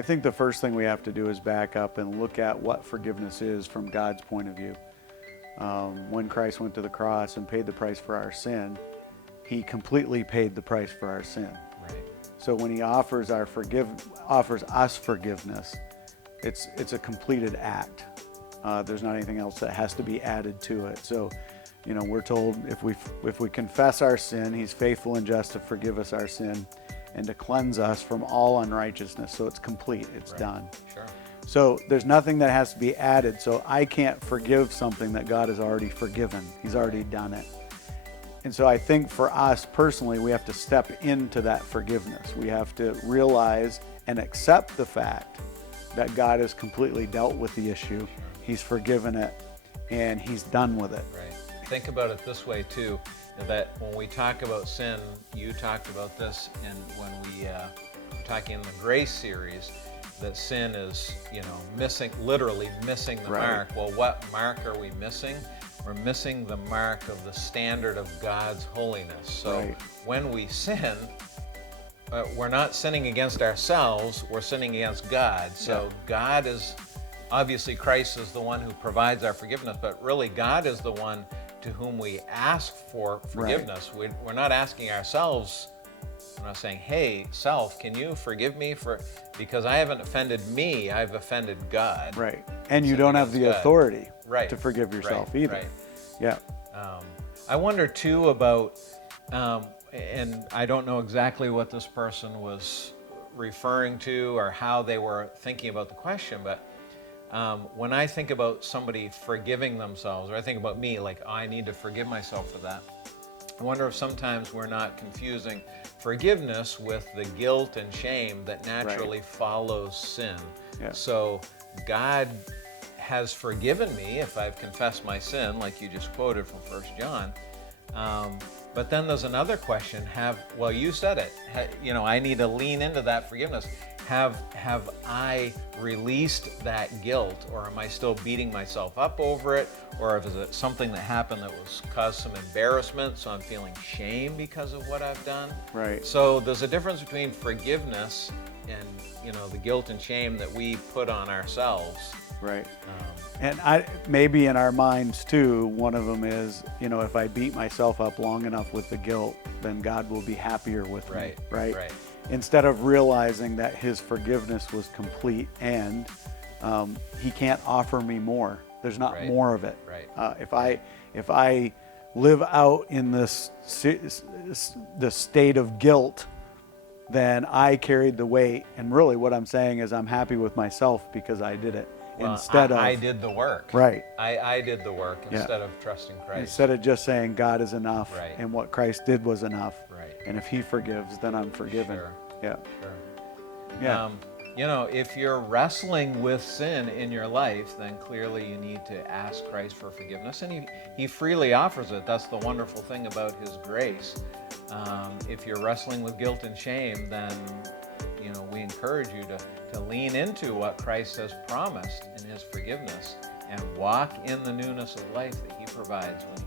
I think the first thing we have to do is back up and look at what forgiveness is from God's point of view. When Christ went to the cross and paid the price for our sin, he completely paid the price for our sin. Right. So when he offers us forgiveness, it's a completed act. There's not anything else that has to be added to it. So, we're told if we confess our sin, he's faithful and just to forgive us our sin and to cleanse us from all unrighteousness. So it's complete, it's done. Sure. So there's nothing that has to be added. So I can't forgive something that God has already forgiven. He's already done it. And so I think for us personally, we have to step into that forgiveness. We have to realize and accept the fact that God has completely dealt with the issue. He's forgiven it, and he's done with it. Right. Think about it this way too, that when we talk about sin, you talked about this, and when we were talking in the Grace series, that sin is, literally missing the mark. Well, what mark are we missing? We're missing the mark of the standard of God's holiness. So when we sin, we're not sinning against ourselves, we're sinning against God. So God is, obviously Christ is the one who provides our forgiveness, but really God is the one to whom we ask for forgiveness. We're not asking ourselves, we're not saying, hey, self, can you forgive me because I haven't offended me, I've offended God. Right. And you don't have the authority to forgive yourself either. Right. Yeah. I wonder too about, and I don't know exactly what this person was referring to or how they were thinking about the question, but when I think about somebody forgiving themselves, or I think about me, like, I need to forgive myself for that, I wonder if sometimes we're not confusing forgiveness with the guilt and shame that naturally follows sin. Yeah. So God has forgiven me if I've confessed my sin, like you just quoted from 1 John. But then there's another question, you said it, I need to lean into that forgiveness. Have I released that guilt, or am I still beating myself up over it? Or is it something that happened that caused some embarrassment, so I'm feeling shame because of what I've done? Right. So there's a difference between forgiveness and, the guilt and shame that we put on ourselves. Right. And maybe in our minds too, one of them is, if I beat myself up long enough with the guilt, then God will be happier with me. Right. Instead of realizing that his forgiveness was complete and he can't offer me more. There's not more of it. Right. If I live out in this the state of guilt, then I carried the weight. And really what I'm saying is I'm happy with myself because I did it. Well, I did the work. Right. I did the work instead of trusting Christ. Instead of just saying God is enough and what Christ did was enough. Right. And if he forgives, then I'm forgiven. Sure. Yeah. Sure. Yeah. If you're wrestling with sin in your life, then clearly you need to ask Christ for forgiveness, and he freely offers it. That's the wonderful thing about his grace. If you're wrestling with guilt and shame, then we encourage you to lean into what Christ has promised in his forgiveness and walk in the newness of life that he provides when